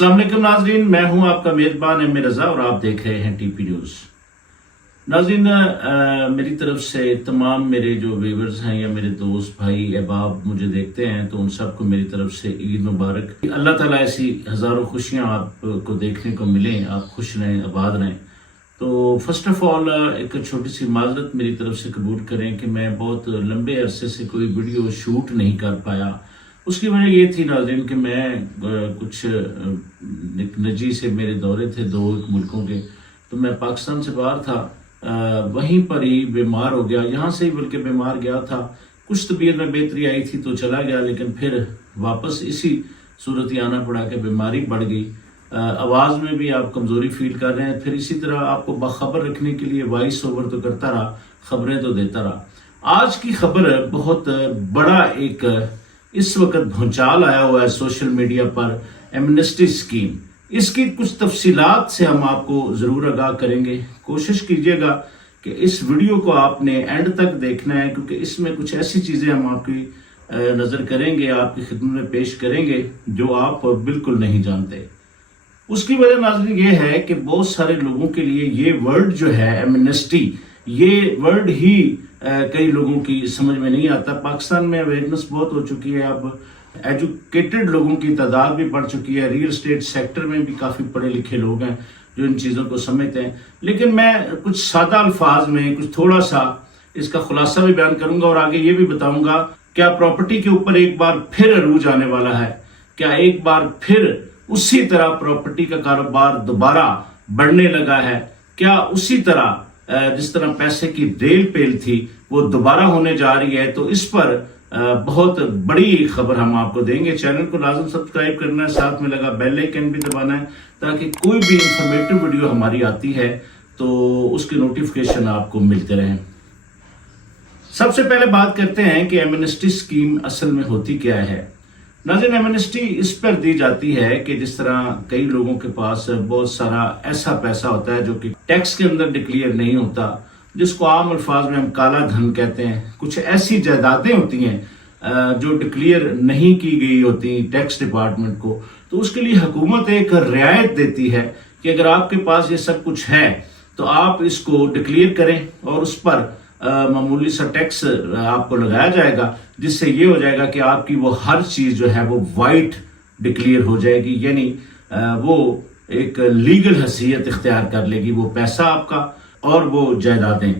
अस्सलाम वालेकुम नाजरीन, मैं हूं आपका मेज़बान एम रज़ा और आप देख रहे हैं टीपी न्यूज़। नाजरीन, मेरी तरफ से तमाम मेरे जो व्यूअर्स हैं या मेरे दोस्त भाई अहबाब मुझे देखते हैं तो उन सबको मेरी तरफ से ईद मुबारक। अल्लाह ताला ऐसी हज़ारों खुशियां आपको देखने को मिलें, आप खुश रहें, आबाद रहें। तो फर्स्ट ऑफ ऑल एक छोटी सी माजरत मेरी तरफ से कबूल करें कि मैं बहुत लंबे अरसे से कोई वीडियो शूट नहीं कर पाया। उसकी वजह ये थी नाज़रीन कि मैं कुछ निजी से मेरे दौरे थे दो मुल्कों के, तो मैं पाकिस्तान से बाहर था, वहीं पर ही बीमार हो गया। यहाँ से ही बल्कि बीमार गया था, कुछ तबीयत में बेहतरी आई थी तो चला गया, लेकिन फिर वापस इसी सूरत ही आना पड़ा कि बीमारी बढ़ गई। आवाज़ में भी आप कमज़ोरी फील कर रहे हैं। फिर इसी तरह आपको बाखबर रखने के लिए वॉइस ओवर तो करता रहा, खबरें तो देता रहा। आज की खबर बहुत बड़ा एक इस वक्त भूचाल आया हुआ है सोशल मीडिया पर, एमनेस्टी स्कीम। इसकी कुछ तफसीलात से हम आपको ज़रूर आगाह करेंगे। कोशिश कीजिएगा कि इस वीडियो को आपने एंड तक देखना है, क्योंकि इसमें कुछ ऐसी चीज़ें हम आपकी नज़र करेंगे, आपकी खिदमत में पेश करेंगे जो आप बिल्कुल नहीं जानते। उसकी वजह नाज़रीन ये है कि बहुत सारे लोगों के लिए ये वर्ड जो है एमनेस्टी, ये वर्ड ही कई लोगों की समझ में नहीं आता। पाकिस्तान में अवेयरनेस बहुत हो चुकी है, अब एजुकेटेड लोगों की तादाद भी बढ़ चुकी है, रियल एस्टेट सेक्टर में भी काफ़ी पढ़े लिखे लोग हैं जो इन चीज़ों को समझते हैं। लेकिन मैं कुछ सादा अल्फाज में कुछ थोड़ा सा इसका खुलासा भी बयान करूंगा और आगे ये भी बताऊंगा क्या प्रॉपर्टी के ऊपर एक बार फिर अरूज आने वाला है, क्या एक बार फिर उसी तरह प्रॉपर्टी का कारोबार दोबारा बढ़ने लगा है, क्या उसी तरह जिस तरह पैसे की रेल पेल थी वो दोबारा होने जा रही है। तो इस पर बहुत बड़ी खबर हम आपको देंगे। चैनल को लाजम सब्सक्राइब करना है, साथ में लगा बेल आइकन भी दबाना है ताकि कोई भी इंफॉर्मेटिव वीडियो हमारी आती है तो उसके नोटिफिकेशन आपको मिलते रहें। सबसे पहले बात करते हैं कि एमनेस्टी स्कीम असल में होती क्या है। नाज़रीन, एमनेस्टी इस पर दी जाती है कि जिस तरह कई लोगों के पास बहुत सारा ऐसा पैसा होता है जो कि टैक्स के अंदर डिक्लेयर नहीं होता, जिसको आम अल्फाज में हम काला धन कहते हैं। कुछ ऐसी जायदादें होती हैं जो डिक्लेयर नहीं की गई होती टैक्स डिपार्टमेंट को, तो उसके लिए हुकूमत एक रियायत देती है कि अगर आपके पास ये सब कुछ है तो आप इसको डिक्लेयर करें और उस पर मामूली सा टैक्स आपको लगाया जाएगा, जिससे ये हो जाएगा कि आपकी वो हर चीज जो है वो वाइट डिक्लेयर हो जाएगी, यानी वो एक लीगल हैसियत इख्तियार कर लेगी वो पैसा आपका और वो जायदादें।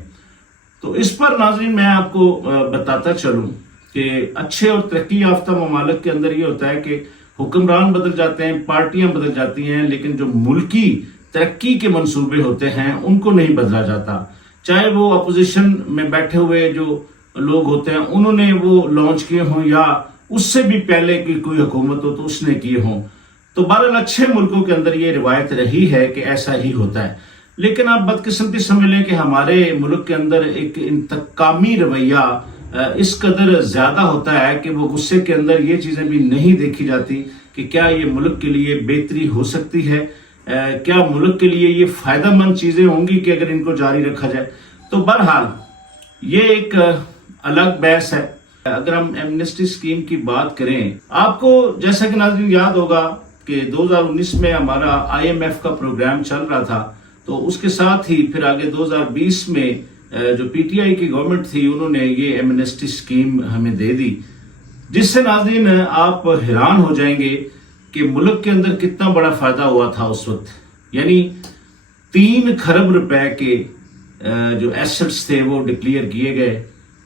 तो इस पर नाज़रीन मैं आपको बताता चलूं कि अच्छे और तरक्की याफ्ता ममालिक के अंदर ये होता है कि हुक्मरान बदल जाते हैं, पार्टियां बदल जाती हैं, लेकिन जो मुल्की तरक्की के मंसूबे होते हैं उनको नहीं बदला जाता। चाहे वो अपोजिशन में बैठे हुए जो लोग होते हैं उन्होंने वो लॉन्च किए हों या उससे भी पहले की कोई हुकूमत हो तो उसने किए हों। तो बहरहाल अच्छे मुल्कों के अंदर ये रिवायत रही है कि ऐसा ही होता है। लेकिन आप बदकिस्मती समझ लें कि हमारे मुल्क के अंदर एक इंतकामी रवैया इस कदर ज्यादा होता है कि वो गुस्से के अंदर ये चीजें भी नहीं देखी जाती कि क्या ये मुल्क के लिए बेहतरी हो सकती है, क्या मुल्क के लिए ये फायदेमंद चीजें होंगी कि अगर इनको जारी रखा जाए। तो बहरहाल ये एक अलग बहस है। अगर हम एमनेस्टी स्कीम की बात करें, आपको जैसा कि नाज़रीन याद होगा कि 2019 में हमारा IMF का प्रोग्राम चल रहा था, तो उसके साथ ही फिर आगे 2020 में जो PTI की गवर्नमेंट थी उन्होंने ये एमनेस्टी स्कीम हमें दे दी, जिससे नाज़रीन आप हैरान हो जाएंगे कि मुल्क के अंदर कितना बड़ा फायदा हुआ था उस वक्त। यानी 3 खरब रुपए के जो एसेट्स थे वो डिक्लेयर किए गए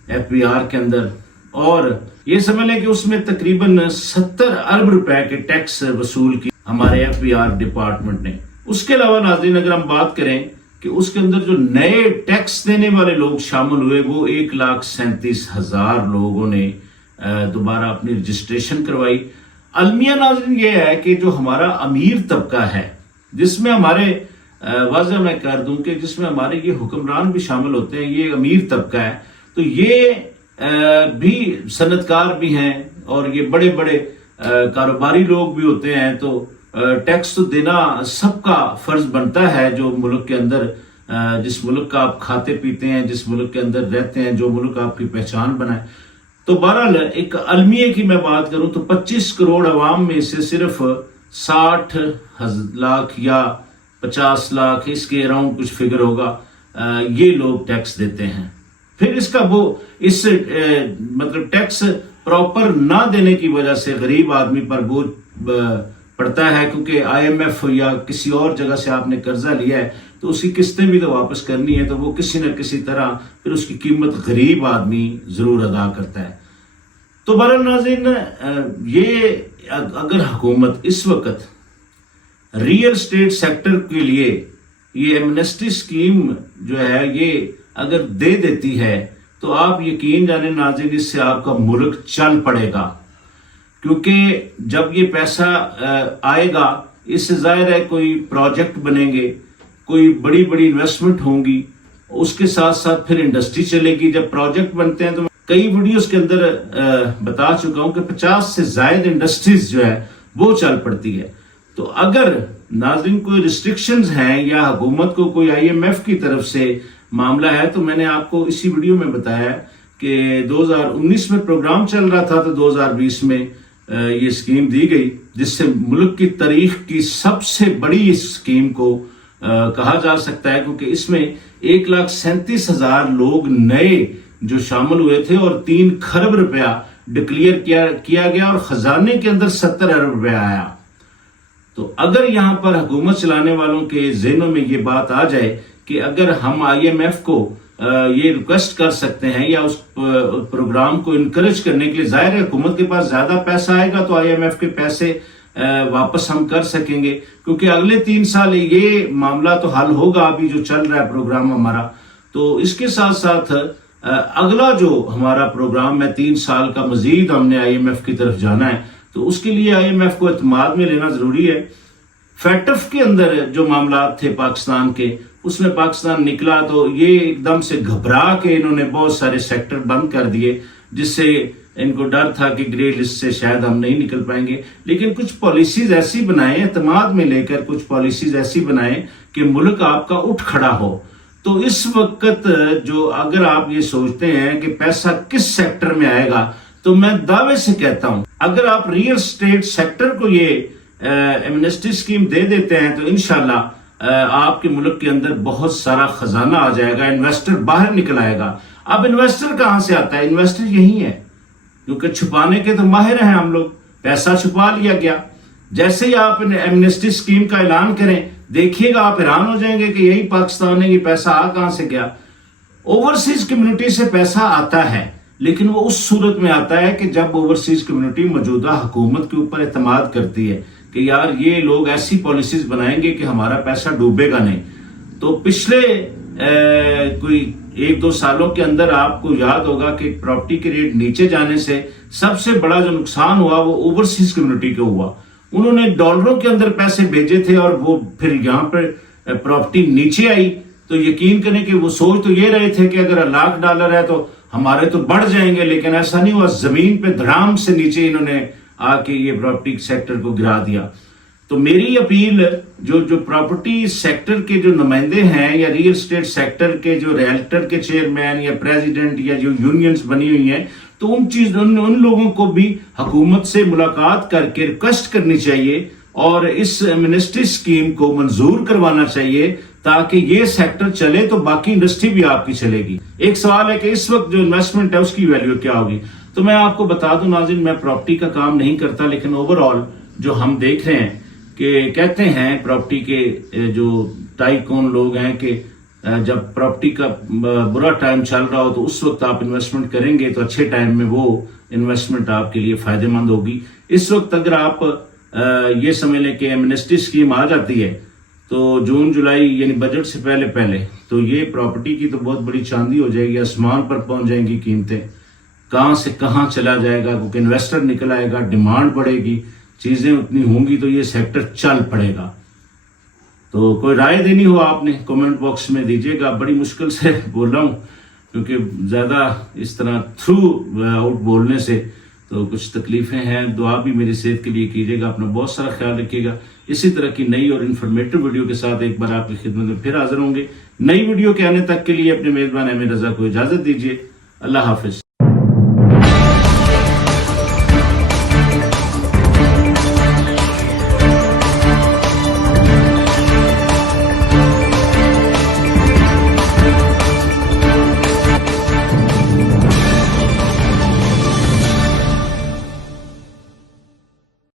FBR के अंदर, और ये समझ लें कि उसमें तकरीबन 70 अरब रुपए के टैक्स वसूल की हमारे FBR डिपार्टमेंट ने। उसके अलावा नाज़रीन अगर हम बात करें कि उसके अंदर जो नए टैक्स देने वाले लोग शामिल हुए वो 1,37,000 लोगों ने दोबारा अपनी रजिस्ट्रेशन करवाई। अलमिया नाज़रीन ये है कि जो हमारा अमीर तबका है, जिसमें हमारे वाज़ह मैं कर दूं कि जिसमें हमारे ये हुक्मरान भी शामिल होते हैं, ये अमीर तबका है, तो ये भी सनतकार भी हैं और ये बड़े बड़े कारोबारी लोग भी होते हैं। तो टैक्स तो देना सबका फर्ज बनता है जो मुल्क के अंदर जिस मुल्क का आप खाते पीते हैं, जिस मुल्क के अंदर रहते हैं, जो मुल्क आपकी पहचान बनाए। तो बहरहाल एक अलमिये की मैं बात करूं तो 25 करोड़ अवाम में से सिर्फ 60 लाख या 50 लाख اس کے اراؤنڈ کچھ فگر ہوگا یہ لوگ ٹیکس دیتے ہیں. پھر اس کا وہ اس مطلب ٹیکس پراپر نہ دینے کی وجہ سے غریب آدمی پر بوجھ پڑتا ہے, کیونکہ آئی ایم ایف یا کسی اور جگہ سے آپ نے قرضہ لیا ہے تو اس کی قسطیں بھی تو واپس کرنی ہے, تو وہ کسی نہ کسی طرح پھر اس کی قیمت غریب آدمی ضرور ادا کرتا ہے. تو بہرحال ناظرین, یہ اگر حکومت اس وقت ریئل اسٹیٹ سیکٹر کے لیے یہ ایمنسٹی اسکیم جو ہے یہ اگر دے دیتی ہے تو آپ یقین جانیں ناظرین, اس سے آپ کا ملک چل پڑے گا, کیونکہ جب یہ پیسہ آئے گا اس سے ظاہر ہے کوئی پروجیکٹ بنیں گے, کوئی بڑی بڑی انویسٹمنٹ ہوں گی, اس کے ساتھ ساتھ پھر انڈسٹری چلے گی. جب پروجیکٹ بنتے ہیں تو کئی ویڈیوز کے اندر بتا چکا ہوں کہ 50 سے زائد انڈسٹریز جو ہے وہ چل پڑتی ہے. تو اگر ناظرین کوئی ریسٹرکشنز ہیں یا حکومت کو کوئی آئی ایم ایف کی طرف سے معاملہ ہے, تو میں نے آپ کو اسی ویڈیو میں بتایا کہ 2019 میں پروگرام چل رہا تھا تو 2020 میں یہ اسکیم دی گئی, جس سے ملک کی تاریخ کی سب سے بڑی اسکیم کو کہا جا سکتا ہے, کیونکہ اس میں 1,37,000 لوگ نئے جو شامل ہوئے تھے اور 3 کھرب روپیہ ڈکلیئر کیا گیا اور خزانے کے اندر 70 ارب روپیہ آیا. تو اگر یہاں پر حکومت چلانے والوں کے ذہنوں میں یہ بات آ جائے کہ اگر ہم آئی ایم ایف کو یہ ریکویسٹ کر سکتے ہیں یا اس پروگرام کو انکریج کرنے کے لیے, ظاہر ہے حکومت کے پاس زیادہ پیسہ آئے گا تو آئی ایم ایف کے پیسے واپس ہم کر سکیں گے, کیونکہ اگلے 3 سال یہ معاملہ تو حل ہوگا ابھی جو چل رہا ہے پروگرام ہمارا. تو اس کے ساتھ ساتھ اگلا جو ہمارا پروگرام ہے 3 سال کا مزید ہم نے آئی ایم ایف کی طرف جانا ہے, تو اس کے لیے آئی ایم ایف کو اعتماد میں لینا ضروری ہے. فیٹف کے اندر جو معاملات تھے پاکستان کے, اس میں پاکستان نکلا تو یہ ایک دم سے گھبرا کے انہوں نے بہت سارے سیکٹر بند کر دیے, جس سے ان کو ڈر تھا کہ گرے لسٹ سے شاید ہم نہیں نکل پائیں گے. لیکن کچھ پالیسیز ایسی بنائیں, اعتماد میں لے کر کچھ پالیسیز ایسی بنائیں کہ ملک آپ کا اٹھ کھڑا ہو. تو اس وقت جو اگر آپ یہ سوچتے ہیں کہ پیسہ کس سیکٹر میں آئے گا, تو میں دعوے سے کہتا ہوں اگر آپ ریئل اسٹیٹ سیکٹر کو یہ ایمنسٹی اسکیم دے دیتے ہیں تو انشاءاللہ آپ کے ملک کے اندر بہت سارا خزانہ آ جائے گا, انویسٹر باہر نکل آئے گا. اب انویسٹر کہاں سے آتا ہے؟ انویسٹر یہی ہے, کیونکہ چھپانے کے تو ماہر ہیں ہم لوگ. پیسہ چھپا لیا گیا, جیسے ہی آپ ایمنسٹی اسکیم کا اعلان کریں دیکھیے گا آپ حیران ہو جائیں گے کہ یہی پاکستان ہے, یہ پیسہ کہاں سے گیا. اوورسیز کمیونٹی سے پیسہ آتا ہے, لیکن وہ اس صورت میں آتا ہے کہ جب اوورسیز کمیونٹی موجودہ حکومت کے اوپر اعتماد کرتی ہے کہ یار یہ لوگ ایسی پالیسیز بنائیں گے کہ ہمارا پیسہ ڈوبے گا نہیں. تو پچھلے کوئی 1-2 سالوں کے اندر آپ کو یاد ہوگا کہ پراپرٹی کے ریٹ نیچے جانے سے سب سے بڑا جو نقصان ہوا وہ اوورسیز کمیونٹی کو ہوا. انہوں نے ڈالروں کے اندر پیسے بھیجے تھے اور وہ پھر یہاں پر پراپرٹی نیچے آئی, تو یقین کریں کہ وہ سوچ تو یہ رہے تھے کہ اگر $1,00,000 ہے تو ہمارے تو بڑھ جائیں گے, لیکن ایسا نہیں ہوا. زمین پہ دھڑام سے نیچے انہوں نے آ کے یہ پراپرٹی سیکٹر کو گرا دیا. تو میری اپیل جو پراپرٹی سیکٹر کے جو نمائندے ہیں یا ریئل اسٹیٹ سیکٹر کے جو ریئلٹر کے چیئرمین یا پریزیڈنٹ یا جو یونینز بنی ہوئی ہیں, تو ان لوگوں کو بھی حکومت سے ملاقات کر کے ریکویسٹ کرنی چاہیے اور اس ایمنسٹی اسکیم کو منظور کروانا چاہیے تاکہ یہ سیکٹر چلے تو باقی انڈسٹری بھی آپ کی چلے گی. ایک سوال ہے کہ اس وقت جو انویسٹمنٹ ہے اس کی ویلیو کیا ہوگی. تو میں آپ کو بتا دوں ناظرین, میں پراپرٹی کا کام نہیں کرتا, لیکن اوور آل جو ہم دیکھ رہے ہیں کہ کہتے ہیں پراپرٹی کے جو ٹائکون لوگ ہیں کہ جب پراپرٹی کا برا ٹائم چل رہا ہو تو اس وقت آپ انویسٹمنٹ کریں گے تو اچھے ٹائم میں وہ انویسٹمنٹ آپ کے لیے فائدہ مند ہوگی. اس وقت اگر آپ یہ سمجھ لیں کہ ایمنسٹی اسکیم آ جاتی ہے تو جون جولائی یعنی بجٹ سے پہلے تو یہ پراپرٹی کی تو بہت بڑی چاندی ہو جائے گی, آسمان پر پہنچ جائیں گی قیمتیں, کہاں سے کہاں چلا جائے گا, کیونکہ انویسٹر نکل آئے گا, ڈیمانڈ بڑھے گی, چیزیں اتنی ہوں گی تو یہ سیکٹر چل پڑے گا. تو کوئی رائے دینی ہو آپ نے کامنٹ باکس میں دیجیے گا. بڑی مشکل سے بول رہا ہوں کیونکہ زیادہ اس طرح تھرو آؤٹ بولنے سے تو کچھ تکلیفیں ہیں. دعا بھی میری صحت کے لیے کیجیے گا, اپنا بہت سارا خیال رکھیے گا. اسی طرح کی نئی اور انفارمیٹو ویڈیو کے ساتھ ایک بار آپ کی خدمت میں پھر حاضر ہوں گے. نئی ویڈیو کے آنے تک کے لیے اپنے میزبان احمد رضا کو اجازت دیجیے. اللہ حافظ.